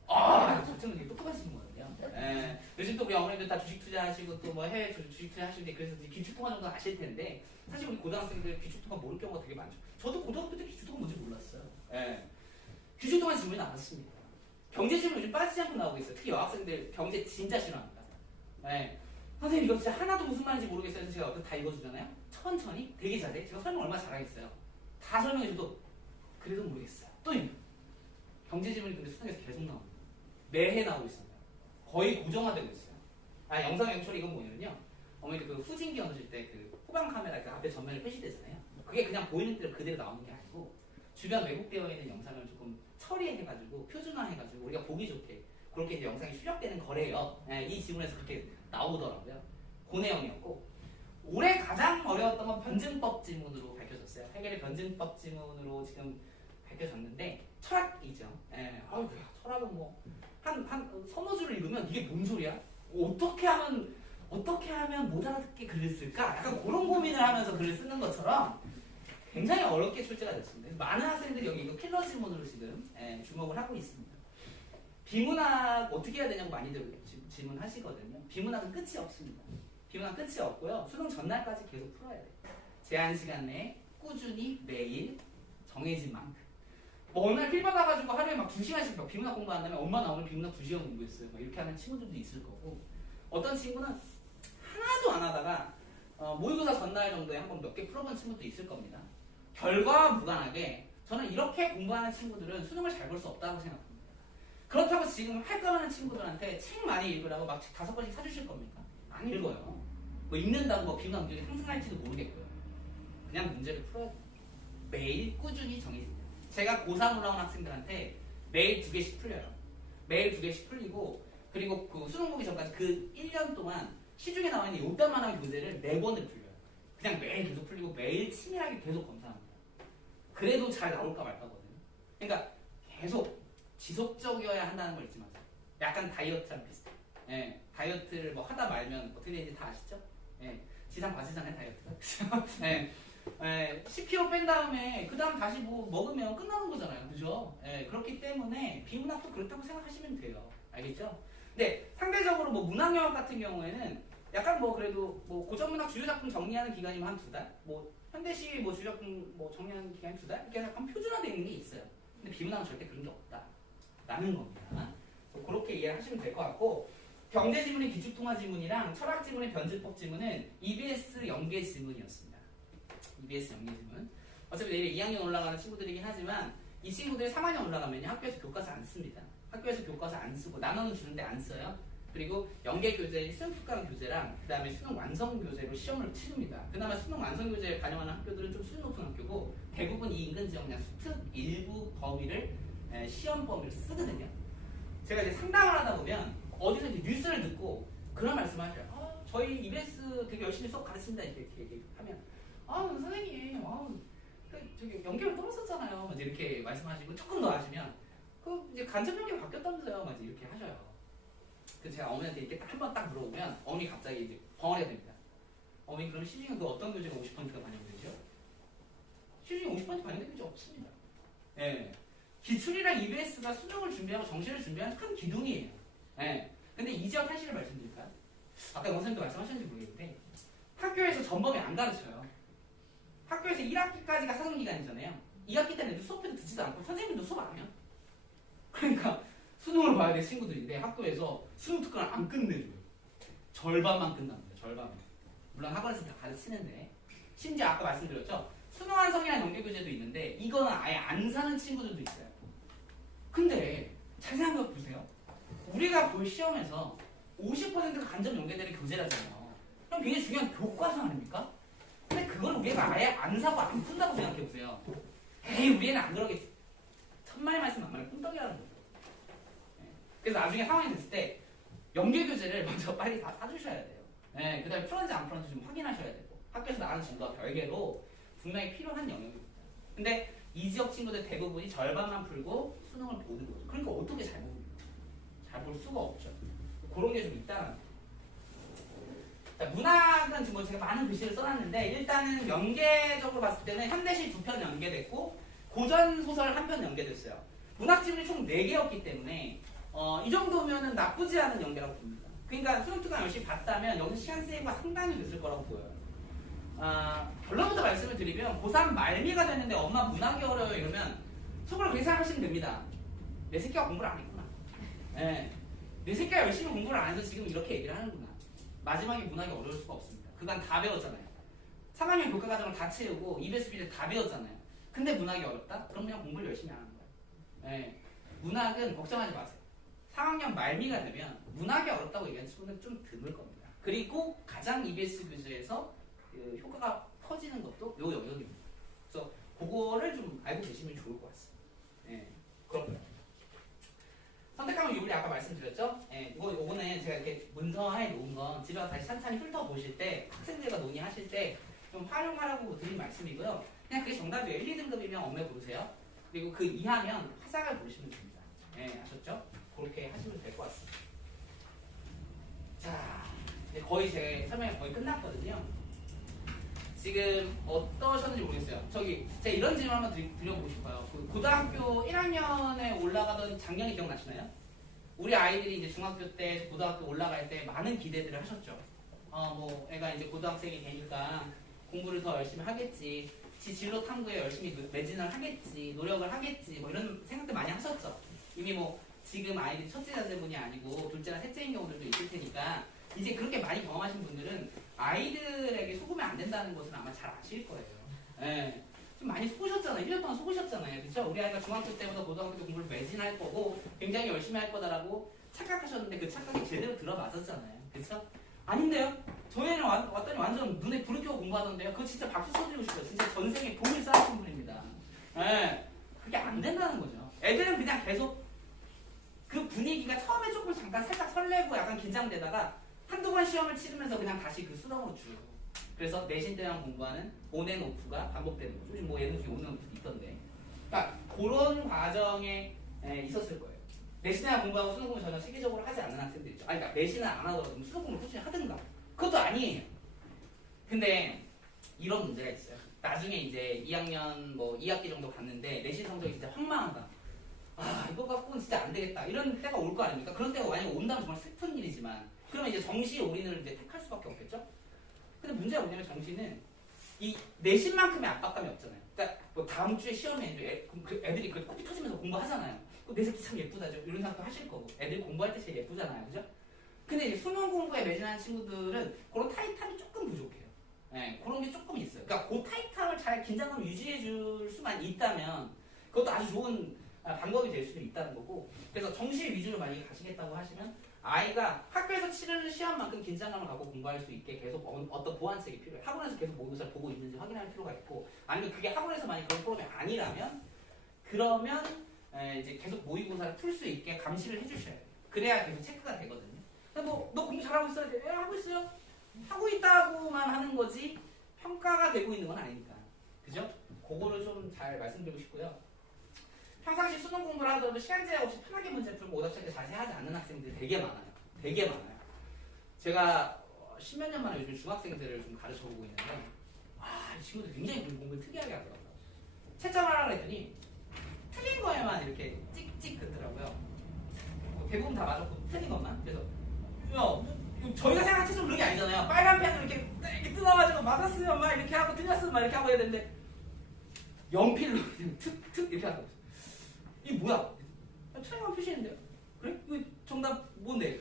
저 친구 되게 똑똑하신 거거든요. 예. 요즘 또 우리 어머니들 다 주식 투자하시고 또 뭐 해외 주식 투자하시는데 그래서 기축통화 정도 아실 텐데 사실 우리 고등학생들 기축통화 모를 경우가 되게 많죠. 저도 고등학교 때 기축통화 뭔지 몰랐어요. 예. 기축통화 질문이 나왔습니다. 경제 질문 요즘 빠지지 않고 나오고 있어요. 특히 여학생들 경제 진짜 싫어합니다. 예. 선생님 이거 진짜 하나도 무슨 말인지 모르겠어요. 그래서 제가 옆에서 다 읽어주잖아요. 천천히 되게 잘해. 제가 설명 얼마나 잘하겠어요. 다 설명해줘도 그래도 모르겠어요. 또 경제 질문이 근데 수능에서 계속 나옵니다. 매해 나오고 있습니다. 거의 고정화되고 있어요. 영상 영처리 이건 뭐냐면요. 어머니 그 후진기 얹을 때 그 후방 카메라 그 앞에 전면에 표시되잖아요. 그게 그냥 보이는 대로 그대로 나오는 게 아니고 주변 왜곡되어 있는 영상을 조금 처리해가지고 표준화해가지고 우리가 보기 좋게 그렇게 이제 영상이 출력되는 거래요. 이 지문에서 그렇게 나오더라고요. 그 내용이었고 올해 가장 어려웠던 건 변증법 지문으로 밝혀졌어요. 해결의 변증법 지문으로 지금 밝혀졌는데 철학이죠. 아이고야 철학은 뭐 한 서너 줄을 읽으면 이게 뭔 소리야? 어떻게 하면 못 알아듣게 글을 쓸까? 약간 그런 고민을 하면서 글을 쓰는 것처럼 굉장히 어렵게 출제가 됐습니다. 많은 학생들이 여기 이거 킬러 지문으로 지금 주목을 하고 있습니다. 비문학 어떻게 해야 되냐고 많이들 질문하시거든요. 비문학은 끝이 없습니다. 비문학 끝이 없고요. 수능 전날까지 계속 풀어야 돼요. 제한 시간 내에 꾸준히 매일 정해진 만큼. 뭐 어느 날 필 받아가지고 하루에 막 2시간씩 막 비문학 공부한다면 엄마 나 오늘 비문학 2시간 공부했어요. 막 이렇게 하는 친구들도 있을 거고 어떤 친구는 하나도 안 하다가 모의고사 전날 정도에 한번 몇 개 풀어본 친구도 있을 겁니다. 결과와 무관하게 저는 이렇게 공부하는 친구들은 수능을 잘 볼 수 없다고 생각합니다. 그렇다고 지금 할까 하는 친구들한테 책 많이 읽으라고 막 5권씩 사주실 겁니까? 안 읽어요. 뭐 읽는다고 뭐 비문학 능력이 상승할지도 모르겠고요. 그냥 문제를 풀어야 돼요. 매일 꾸준히 정해집니다. 제가 고3 올라온 학생들한테 매일 2개씩 풀려요. 매일 2개씩 풀리고 그리고 그 수능 보기 전까지 그 1년 동안 시중에 나와 있는 요딴만한 교재를 4번을 풀려요. 그냥 매일 계속 풀리고 매일 치밀하게 계속 검사합니다. 그래도 잘 나올까 말까거든요. 그러니까 계속 지속적이어야 한다는 걸 잊지 마세요. 약간 다이어트랑 비슷해요. 예, 다이어트를 뭐 하다 말면 어떻게 되는지 다 아시죠? 예, 지상 빠지잖아요 다이어트가. 예, 10kg 뺀 다음에 그 다음 다시 뭐 먹으면 끝나는 거잖아요. 그죠? 예, 그렇기 때문에 비문학도 그렇다고 생각하시면 돼요. 알겠죠? 근데 상대적으로 뭐 문학영역 같은 경우에는 약간 뭐 그래도 뭐 고전문학 주요작품 정리하는 기간이면 한 2달? 뭐 현대시 뭐 주요작품 뭐 정리하는 기간이 2달? 이렇게 약간 표준화되어 있는 게 있어요. 근데 비문학은 절대 그런 게 없다. 라는 겁니다. 그렇게 이해를 하시면 될 것 같고 경제 지문의 기축통화 지문이랑 철학 지문의 변증법 지문은 EBS 연계 지문이었습니다. EBS 연계 지문. 어차피 내일 2학년 올라가는 친구들이긴 하지만 이 친구들이 3학년 올라가면 학교에서 교과서 안 씁니다. 학교에서 교과서 안 쓰고 나눠는 주는데 안 써요. 그리고 연계 교재인 수능 특강 교재랑 그 다음에 수능 완성 교재로 시험을 치릅니다. 그나마 수능 완성 교재에 반영하는 학교들은 좀 수준 높은 학교고 대부분 이 인근 지역 그냥 수특 일부 범위를 시험 범위를 쓰거든요. 제가 이제 상담을 하다 보면 어디서 이제 뉴스를 듣고 그런 말씀을 하셔요. 저희 EBS 되게 열심히 수업 가르칩니다. 이렇게 얘기하면 선생님 저기 연계를 떨었었잖아요. 이렇게 말씀하시고 조금 더 하시면 이제 간접 연계가 바뀌었다면서요. 이렇게 하셔요. 그래서 제가 어머니한테 이렇게 한 번 딱 물어보면 어머니 갑자기 이제 벙어리가 됩니다. 어머니 그럼 시중에 그 어떤 교재가 50%가 반영되죠? 시중에 50% 반영된 교재 없습니다. 예. 기출이랑 EBS가 수능을 준비하고 정시를 준비하는 큰 기둥이에요. 예. 근데 이 지역 현실을 말씀드릴까요? 아까 원생님도 말씀하셨는지 모르겠는데 학교에서 전범위 안 가르쳐요. 학교에서 1학기까지가 사정기간이잖아요. 2학기 때는 애들 수업해도 듣지도 않고 선생님도 수업 안 해요. 그러니까 수능을 봐야 될 친구들인데 학교에서 수능 특강을 안 끝내줘요. 절반만 끝납니다. 절반만. 물론 학원에서 다 가르치는데 심지어 아까 말씀드렸죠. 수능 완성이라는 연계교재도 있는데 이거는 아예 안 사는 친구들도 있어요. 근데 잘 생각해 보세요. 우리가 볼 시험에서 50%가 간접 연계되는 교재라잖아요. 그럼 굉장히 중요한 교과서 아닙니까? 근데 그걸 우리가 아예 안 사고 안 푼다고 생각해 보세요. 에이 우리 애는 안 그러겠지. 천만의 말씀 만만의 꿈떡이라는 거죠. 그래서 나중에 상황이 됐을 때 연계교재를 먼저 빨리 다 사주셔야 돼요. 네, 그 다음에 풀었는지 안 풀었는지 좀 확인하셔야 되고 학교에서 나가는 진도와 별개로 분명히 필요한 영역입니다. 근데 이 지역 친구들 대부분이 절반만 풀고 수능을 보는 거죠. 그러니까 어떻게 잘 봅니까? 잘 볼 수가 없죠. 그런 게 좀 있다는 거죠. 자, 문학은 지금 제가 많은 글씨를 써놨는데 일단은 연계적으로 봤을 때는 현대시 2편 연계됐고 고전소설 1편 연계됐어요. 문학 지문이 총 4개였기 때문에 이 정도면은 나쁘지 않은 연계라고 봅니다. 그러니까 수능 특강 열심히 봤다면 여기서 시간 세이브가 상당히 됐을 거라고 보여요. 결론부터 말씀을 드리면 고3 말미가 됐는데 엄마 문학이 어려워요 이러면 속으로 그렇게 생각하시면 됩니다. 내 새끼가 공부를 안 했구나. 네. 내 새끼가 열심히 공부를 안 해서 지금 이렇게 얘기를 하는구나. 마지막에 문학이 어려울 수가 없습니다. 그간 다 배웠잖아요. 3학년 교과과정을 다 채우고 EBS 비를 다 배웠잖아요. 근데 문학이 어렵다? 그럼 그냥 공부를 열심히 안 하는 거예요. 네. 문학은 걱정하지 마세요. 4학년 말미가 되면 문학이 어렵다고 얘기하는 친구는 좀 드물 겁니다. 그리고 가장 EBS 교재에서 그 효과가 커지는 것도 요 영역입니다. 그래서 그거를 좀 알고 계시면 좋을 것 같습니다. 네, 그렇고요. 선택하면 유불이 아까 말씀드렸죠? 네, 이거는 제가 이렇게 문서해 놓은 건 집에 가서 다시 찬찬히 훑어보실 때 학생들과 논의하실 때 좀 활용하라고 드린 말씀이고요. 그냥 그게 정답이에요. 1, 2등급이면 엄매 고르세요. 그리고 그 이하면 화장을 고르시면 됩니다. 네, 아셨죠? 그렇게 하시면 될 것 같습니다. 자, 이제 거의 제 설명이 거의 끝났거든요. 지금 어떠셨는지 모르겠어요. 제가 이런 질문 한번 드려보고 싶어요. 그 고등학교 1학년에 올라가던 작년이 기억나시나요? 우리 아이들이 이제 중학교 때, 고등학교 올라갈 때 많은 기대들을 하셨죠. 애가 이제 고등학생이 되니까 공부를 더 열심히 하겠지. 지 진로 탐구에 열심히 매진을 하겠지. 노력을 하겠지. 뭐 이런 생각들 많이 하셨죠. 이미 뭐 지금 아이들이 첫째 자제분이 아니고 둘째나 셋째인 경우들도 있을 테니까 이제 그렇게 많이 경험하신 분들은 아이들에게 속으면 안 된다는 것은 아마 잘 아실 거예요. 예. 좀 많이 속으셨잖아요. 1년 동안 속으셨잖아요. 그쵸? 우리 아이가 중학교 때부터 고등학교 때 공부를 매진할 거고 굉장히 열심히 할 거다라고 착각하셨는데 그 착각이 제대로 들어맞았잖아요. 그쵸? 아닌데요? 저희 애는 왔더니 완전 눈에 불을 켜고 공부하던데요. 그거 진짜 박수 쳐드리고 싶어요. 진짜 전생에 돈을 쌓으신 분입니다. 예. 그게 안 된다는 거죠. 애들은 그냥 계속 그 분위기가 처음에 조금 잠깐 살짝 설레고 약간 긴장되다가 한두 번 시험을 치르면서 그냥 다시 그 수렁으로 줄고. 그래서 내신 때만 공부하는 온앤오프가 반복되는 거죠. 요즘 뭐 예능 중에 온앤오프도 있던데. 그러니까 그런 과정에 있었을 거예요. 내신 때만 공부하고 수능 공부 전혀 체계적으로 하지 않는 학생들 있죠. 아니, 그러니까 내신은 안 하더라도 수능 공부를 꾸준히 하든가. 그것도 아니에요. 근데 이런 문제가 있어요. 나중에 이제 2학년 뭐 2학기 정도 갔는데 내신 성적이 진짜 황망하다. 아, 이거 갖고는 진짜 안 되겠다. 이런 때가 올 거 아닙니까? 그런 때가 만약에 온다면 정말 슬픈 일이지만 그러면 이제 정시 올인을 이제 택할 수밖에 없겠죠? 근데 문제가 뭐냐면 정시는 이 내신만큼의 압박감이 없잖아요. 그러니까 뭐 다음 주에 시험에 애들이 그 코피 터지면서 공부하잖아요. 내 새끼 참 예쁘다죠. 이런 생각도 하실 거고. 애들이 공부할 때 제일 예쁘잖아요. 그죠? 근데 이제 수능 공부에 매진하는 친구들은 그런 타이트함이 조금 부족해요. 네, 그런 게 조금 있어요. 그러니까 그 타이트함을 잘 긴장감을 유지해 줄 수만 있다면 그것도 아주 좋은 방법이 될 수도 있다는 거고. 그래서 정시 위주로 만약에 가시겠다고 하시면 아이가 학교에서 치르는 시험만큼 긴장감을 갖고 공부할 수 있게 계속 어떤 보완책이 필요해요. 학원에서 계속 모의고사를 보고 있는지 확인할 필요가 있고, 아니면 그게 학원에서 만약 그런 프로그램이 아니라면 그러면 이제 계속 모의고사를 풀 수 있게 감시를 해주셔야 돼요. 그래야 계속 체크가 되거든요. 뭐 너 공부 잘하고 있어야 돼. 하고 있어요. 하고 있다고만 하는 거지 평가가 되고 있는 건 아니니까. 그죠? 그거를 좀 잘 말씀드리고 싶고요. 평상시 수능 공부를 하더라도 시간 제약 없이 편하게 문제 풀고 오답책을 자세히 하지 않는 학생들이 되게 많아요. 되게 많아요. 제가 십몇 년 만에 요즘 중학생들을 좀 가르쳐보고 있는데 이 친구들 굉장히 공부를 특이하게 하더라고요. 채점을 하라고 했더니 틀린 거에만 이렇게 찍찍 긋더라고요. 대부분 다 맞았고 틀린 것만. 그래서 저희가 생각한 채점 그런 게 아니잖아요. 빨간 펜으로 이렇게 뜯어가지고 맞았으면 막 이렇게 하고 틀렸으면 막 이렇게 하고 해야 되는데 연필로 그냥 툭툭 이렇게 하고 있어요. 이게 뭐야? 틀린 거 표시했는데요? 그래? 이거 정답 뭔데?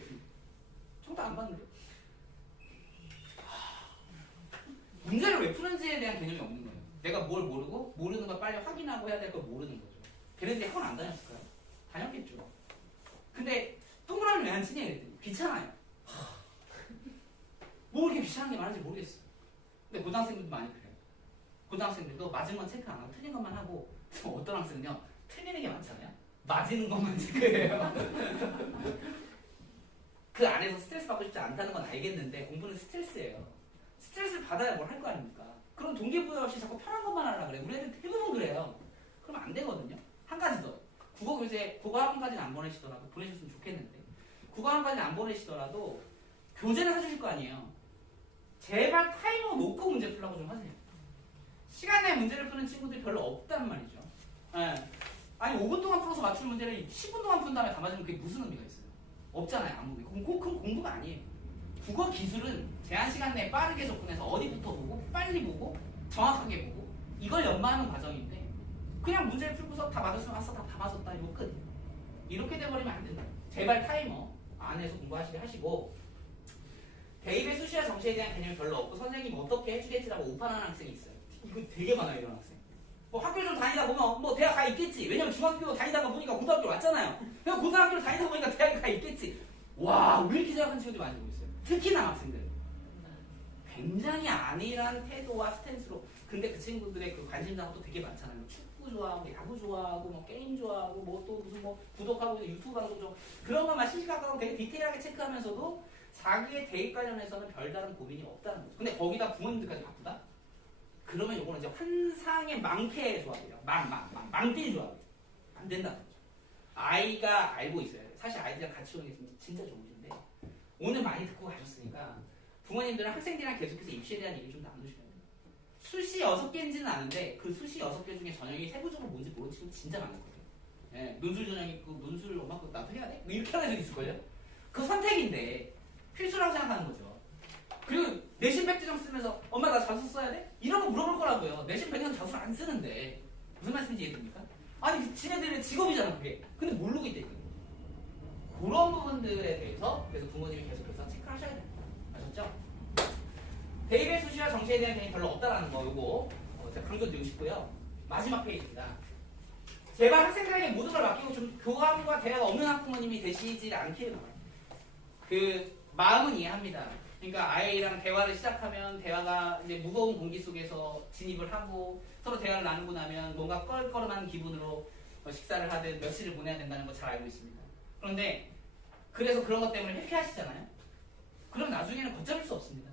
정답 안 봤는데? 문제를 왜 푸는지에 대한 개념이 없는 거예요. 내가 뭘 모르고 모르는 걸 빨리 확인하고 해야 될 걸 모르는 거죠. 걔네들이 학원 안 다녔을까요? 다녔겠죠. 근데 동그라미 왜 안 치냐 이랬더니 귀찮아요. 뭐 이렇게 귀찮은 게 많은지 모르겠어요. 근데 고등학생들도 많이 그래요. 고등학생들도 맞은 건 체크 안 하고 틀린 것만 하고 어떤 학생은요 틀리는 게 많잖아요. 맞는 것만 체크해요. 그 안에서 스트레스 받고 싶지 않다는 건 알겠는데 공부는 스트레스예요. 스트레스를 받아야 뭘 할 거 아닙니까? 그럼 동기부여 없이 자꾸 편한 것만 하라 그래. 우리 애들 대부분 그래요. 그러면 안 되거든요. 한 가지 더. 국어 교재, 국어 학원까지는 안 보내시더라도 보내셨으면 좋겠는데 국어 학원까지는 안 보내시더라도 교재는 해주실 거 아니에요. 제발 타이머 놓고 문제 풀라고 좀 하세요. 시간 내에 문제를 푸는 친구들이 별로 없단 말이죠. 예. 아니 5분 동안 풀어서 맞출 문제를 10분 동안 푼 다음에 다 맞으면 그게 무슨 의미가 있어요? 없잖아요. 아무리. 그럼 공부가 아니에요. 국어 기술은 제한 시간 내에 빠르게 접근해서 어디부터 보고 빨리 보고 정확하게 보고 이걸 연마하는 과정인데 그냥 문제를 풀고서 다 맞았으면 왔어 다 맞았다 이거 끝. 이렇게 돼버리면 안 된다. 제발 타이머 안에서 공부하시게 하시고 대입의 수시와 정시에 대한 개념이 별로 없고 선생님이 어떻게 해주겠지라고 오판하는 학생이 있어요. 이거 되게 많아요. 이런 학생. 뭐 학교 좀 다니다 보면 뭐 대학 가 있겠지. 왜냐면 중학교 다니다가 보니까 고등학교 왔잖아요. 그냥 고등학교를 다니다 보니까 대학에 가 있겠지. 와, 왜 이렇게 생각하는 친구들이 많이 보고 있어요. 특히 남학생들. 굉장히 안일한 태도와 스탠스로. 근데 그 친구들의 그 관심사가 또 되게 많잖아요. 축구 좋아하고, 야구 좋아하고, 뭐 게임 좋아하고, 뭐 또 무슨 뭐 구독하고 유튜브 방송 좀 그런 것만 시시각각으로 되게 디테일하게 체크하면서도 자기의 대입 관련해서는 별다른 고민이 없다는 거죠. 근데 거기다 부모님들까지 바쁘다? 그러면 요거는 이제 환상의 망태의 조합이에요. 망띠의 조합이에요. 안 된다는 거죠. 아이가 알고 있어요. 사실 아이들이랑 같이 오는 게 진짜 좋으신데 오늘 많이 듣고 가셨으니까 부모님들은 학생들이랑 계속해서 입시에 대한 얘기를 좀 나누시면 돼요. 수시 6개인지는 아는데 그 수시 6개 중에 전형이 세부적으로 뭔지 모르는 친구 진짜 많을 거예요. 예, 논술 전형이 있고 논술 엄마 거 나도 해야 돼? 뭐 이렇게 하는 애들 있을걸요? 그 선택인데 필수라고 생각하는 거죠. 그리고 내신 백지정 쓰면서 엄마 나 자소 써야 돼? 이런 거 물어볼 거라고요. 내신 백지정 자소를 안 쓰는데 무슨 말씀인지 이해됩니까? 아니 지네들의 직업이잖아 그게. 근데 모르고 있다니까. 그런 부분들에 대해서 그래서 부모님이 계속해서 체크를 하셔야 돼요. 아셨죠? 대입의 수시와 정시에 대한 개념이 별로 없다라는 거 요거 제가 강조드리고 싶고요. 마지막 페이지입니다. 제발 학생들에게 모든 걸 맡기고 좀 교감과 대화가 없는 학부모님이 되시지 않기를 바랍니다. 그 마음은 이해합니다. 그러니까 아이랑 대화를 시작하면 대화가 이제 무거운 공기 속에서 진입을 하고 서로 대화를 나누고 나면 뭔가 껄껄한 기분으로 식사를 하든 며칠을 보내야 된다는 거 잘 알고 있습니다. 그런데 그래서 그런 것 때문에 회피하시잖아요. 그럼 나중에는 걷잡을 수 없습니다.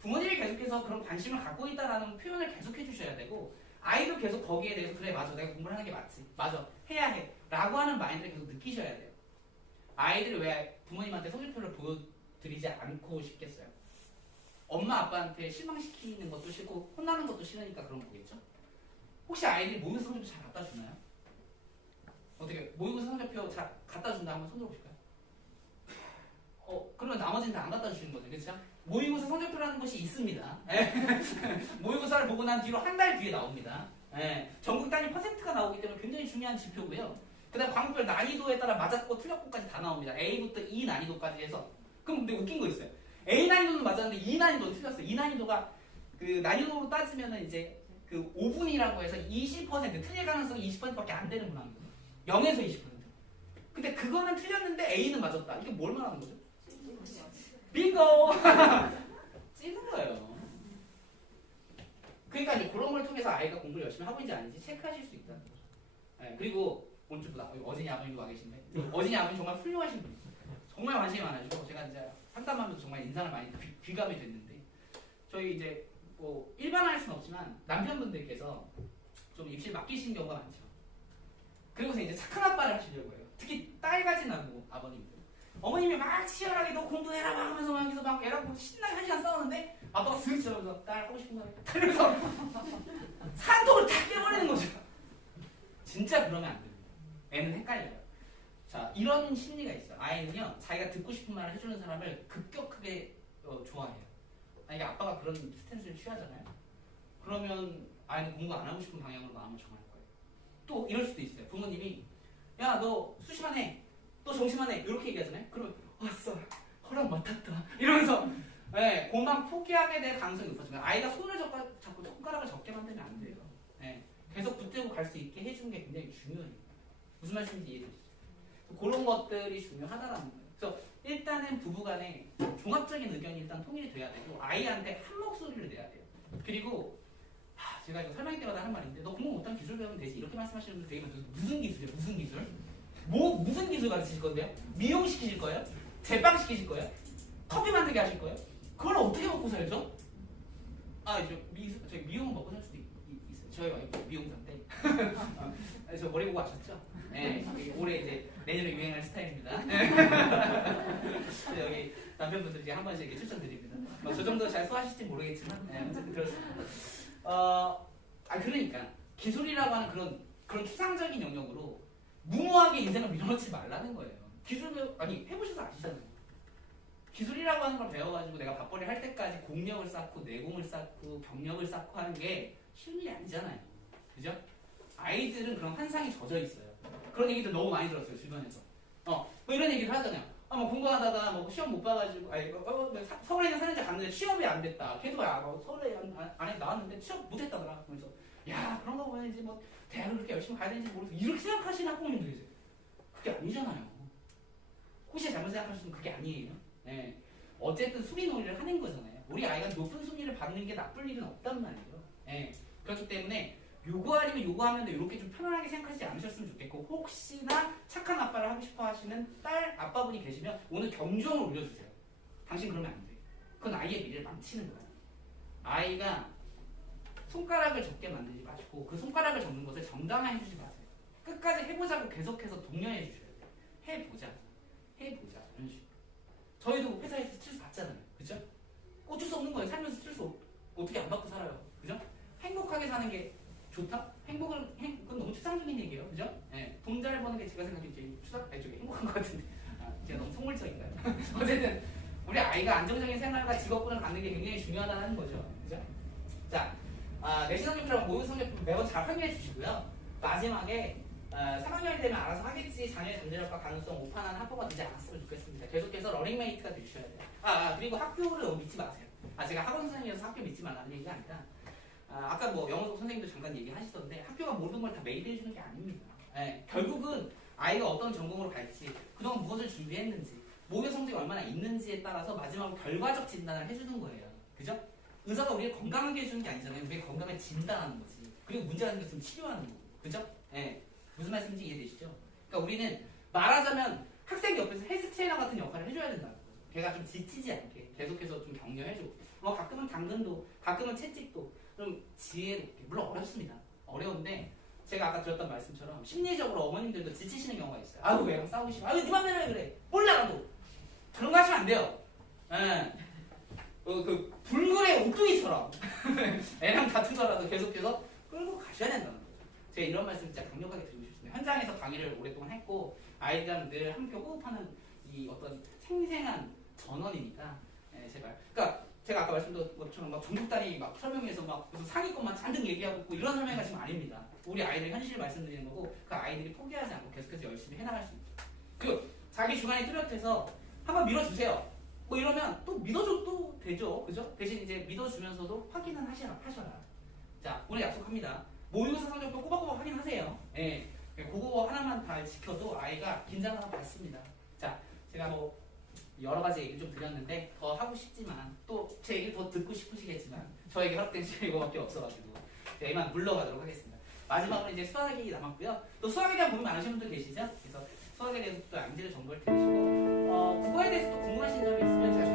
부모님이 계속해서 그런 관심을 갖고 있다라는 표현을 계속 해주셔야 되고 아이도 계속 거기에 대해서 그래 맞아 내가 공부를 하는 게 맞지 맞아 해야 해 라고 하는 마인드를 계속 느끼셔야 돼요. 아이들이 왜 부모님한테 성적표를 보여드리지 않고 싶겠어요? 엄마 아빠한테 실망시키는 것도 싫고 혼나는 것도 싫으니까 그런 거겠죠? 혹시 아이들이 모의고사 성적표 잘 갖다 주나요? 어떻게 모의고사 성적표 잘 갖다 준다 한번 손 들어보실까요? 그러면 나머지는 다 안 갖다 주시는 거죠, 그렇죠? 모의고사 성적표라는 것이 있습니다. 모의고사를 보고 난 뒤로 한 달 뒤에 나옵니다. 전국 단위 퍼센트가 나오기 때문에 굉장히 중요한 지표고요. 그 다음 과목별 난이도에 따라 맞았고 틀렸고까지 다 나옵니다. A부터 E 난이도까지 해서. 그럼 근데 웃긴 거 있어요. A 난이도는 맞았는데 E 난이도는 틀렸어요. E 난이도가 그 난이도로 따지면은 이제 그 5분이라고 해서 20% 틀릴 가능성이 20%밖에 안 되는 문항이거든요. 0에서 20%. 근데 그거는 틀렸는데 A는 맞았다. 이게 뭘 말하는 거죠? 빙고! 찌는 거예요. 그러니까 이제 그런 걸 통해서 아이가 공부를 열심히 하고 있는지 아닌지 체크하실 수 있다는 거죠. 그리고 오늘 좀 어진이 아버님도 와 계신데 어진이 아버님 정말 훌륭하신 분이에요. 정말 관심이 많아지고 제가 이제 상담하면서 정말 인상을 많이 귀감이 됐는데 저희 이제 뭐 일반화할 수는 없지만 남편분들께서 좀 입시를 맡기신 경우가 많죠. 그리고서 이제 착한 아빠를 하시려고 해요. 특히 딸 가진 아버님들. 어머님이 막 치열하게 너 공부해라 막 하면서 막 여기서 막 애랑 신나게 1시간 싸우는데 아빠가 슥 지나면서 딸 하고 싶은 거 해. 이러면서 산통을 다 깨버리는 거죠. 진짜 그러면 안 됩니다. 애는 헷갈려요. 자, 이런 심리가 있어요. 아이는요, 자기가 듣고 싶은 말을 해주는 사람을 급격하게 좋아해요. 만약에 아빠가 그런 스탠스를 취하잖아요. 그러면 아이는 공부 안 하고 싶은 방향으로 마음을 정할 거예요. 또 이럴 수도 있어요. 부모님이 야, 너 수시만 해. 너 정시만 해. 이렇게 얘기하잖아요. 그러면 왔어. 허락 맡았다. 이러면서 공방 포기하게 될 가능성이 높아지면 아이가 손을 잡고 손가락을 적게 만들면 안 돼요. 계속 붙들고 갈 수 있게 해주는 게 굉장히 중요해요. 무슨 말씀인지 이해되시죠? 그런 것들이 중요하다라는 거예요. 그래서 일단은 부부간에 종합적인 의견이 일단 통일이 돼야 되고 아이한테 한 목소리를 내야 돼요. 그리고 제가 이거 설명할 때마다 하는 말인데 너 공부 못하면 기술 배우면 되지 이렇게 말씀하시는 분들 되게 많아요. 무슨 기술이에요? 무슨 기술? 무슨 기술 가르치실 건데요? 미용 시키실 거예요? 제빵 시키실 거예요? 커피 만들게 하실 거예요? 그걸 어떻게 먹고 살죠? 저희 미용은 먹고 살 수도 있어요. 저희 와이프 미용사인데 저 머리 보고 아셨죠? 네, 올해 이제 내년에 유행할 스타일입니다. 여기 남편분들 이제 한 번씩 이렇게 추천드립니다. 저 정도 잘 소화하실지 모르겠지만 어쨌든 그렇습니다. 그러니까 기술이라고 하는 그런 추상적인 영역으로 무모하게 인생을 밀어넣지 말라는 거예요. 기술을 해보셔서 아시잖아요. 기술이라고 하는 걸 배워가지고 내가 밥벌이 할 때까지 공력을 쌓고 내공을 쌓고 경력을 쌓고 하는 게 쉬운 일이 아니잖아요. 그죠? 아이들은 그런 환상이 젖어 있어요. 그런 얘기들 너무 많이 들었어요, 주변에서. 뭐 이런 얘기를 하잖아요. 뭐 공부하다가 뭐 시험 못 봐가지고, 서울에 있는 사는지 갔는데 취업이 안 됐다. 걔도 서울에 안에 나왔는데 취업 못 했다더라. 그래서, 야, 그런 거 보면 이제 뭐 대학을 그렇게 열심히 가야 되는지 모르겠어. 이렇게 생각하시는 학부모님도 계세요. 그게 아니잖아요. 혹시 잘못 생각하시면 그게 아니에요. 네. 어쨌든 순위 논리를 하는 거잖아요. 우리 아이가 높은 순위를 받는 게 나쁠 일은 없단 말이에요. 네. 그렇기 때문에 요구하려면 요구하면 이렇게 좀 편안하게 생각하지 않으셨으면 좋겠고 혹시나 착한 아빠를 하고 싶어 하시는 딸 아빠분이 계시면 오늘 경종을 울려주세요. 당신 그러면 안 돼. 그건 아이의 미래를 망치는 거예요. 아이가 손가락을 적게 만들지 마시고 그 손가락을 적는 것을 정당화해 주지 마세요. 끝까지 해보자고 계속해서 독려해 주셔야 돼요. 해보자. 이런 식으로. 저희도 회사에서 스트레스 받잖아요. 그죠? 어쩔 수 없는 거예요. 살면서 스트레스 어떻게 안 받고 살아요. 그죠? 행복하게 사는 게 좋다? 그건 너무 추상적인 얘기예요. 그죠? 돈 잘 버는 게 제가 생각하기엔 제일 행복한 것 같은데. 제가 너무 속물적인가요? 어쨌든 우리 아이가 안정적인 생활과 직업군을 갖는 게 굉장히 중요하다는 거죠. 그죠? 자, 내신 성적표랑 모의 성적표 매번 잘 확인해 주시고요. 마지막에 3학년이 되면 알아서 하겠지 자녀의 잠재력과 가능성 오판하는 학부가 되지 않았으면 좋겠습니다. 계속해서 러닝메이트가 되셔야 돼요. 그리고 학교를 너무 믿지 마세요. 제가 학원 선생님이어서 학교 믿지 말라는 얘기가 아니라 아까 뭐 영어 선생님도 잠깐 얘기하시던데 학교가 모든 걸 다 매일 해주는 게 아닙니다. 예, 결국은 아이가 어떤 전공으로 갈지 그동안 무엇을 준비했는지 모의 성적이 얼마나 있는지에 따라서 마지막으로 결과적 진단을 해주는 거예요. 그죠? 의사가 우리를 건강하게 해주는 게 아니잖아요. 우리의 건강을 진단하는 거지. 그리고 문제가 생겼으면 치료하는 거고. 그죠? 예. 무슨 말씀인지 이해되시죠? 그러니까 우리는 말하자면 학생 옆에서 헬스 트레이너 같은 역할을 해줘야 된다는 거죠. 걔가 좀 지치지 않게 계속해서 좀 격려해주고 가끔은 당근도 가끔은 채찍도 좀 지혜롭게 물론 어렵습니다. 어려운데 제가 아까 드렸던 말씀처럼 심리적으로 어머님들도 지치시는 경우가 있어요. 아유 애랑 싸우기 싫어. 아유 네 맘대로 해 그래. 몰라라도 그런 거 하시면 안 돼요. 예. 그 불굴의 옥둥이처럼 애랑 다투더라도 계속해서 끌고 가셔야 된다는 거죠. 제가 이런 말씀 진짜 강력하게 드리고 싶습니다. 현장에서 강의를 오랫동안 했고 아이들이랑 늘 함께 호흡하는 이 어떤 생생한 전원이니까 제발. 그러니까 제가 아까 말씀드린 것처럼 막 전국단위 막 설명해서 막 무슨 상위권만 잔뜩 얘기하고 있고 이런 설명이 지금 아닙니다. 우리 아이들 현실을 말씀드리는 거고 그 아이들이 포기하지 않고 계속해서 열심히 해나갈 수 있다. 그리고 자기 주관이 뚜렷해서 한번 밀어주세요. 뭐 이러면 또 믿어줘도 되죠. 그죠? 대신 이제 믿어주면서도 확인은 하셔라. 자, 오늘 약속합니다. 모의고사 성적도 꼬박꼬박 확인하세요. 예. 그거 하나만 다 지켜도 아이가 긴장을 받습니다. 자, 제가 뭐 여러 가지 얘기 좀 드렸는데 더 하고 싶지만 또 제 얘기를 더 듣고 싶으시겠지만 저에게 허락된 시간이 이거밖에 없어가지고 제가 이만 물러가도록 하겠습니다. 마지막으로 이제 수학이 남았고요. 또 수학에 대한 고민 많으신 분들 계시죠? 그래서 수학에 대해서 또 양질의 정보를 들으시고 국어에 대해서 또 궁금하신 점이 있으면 제가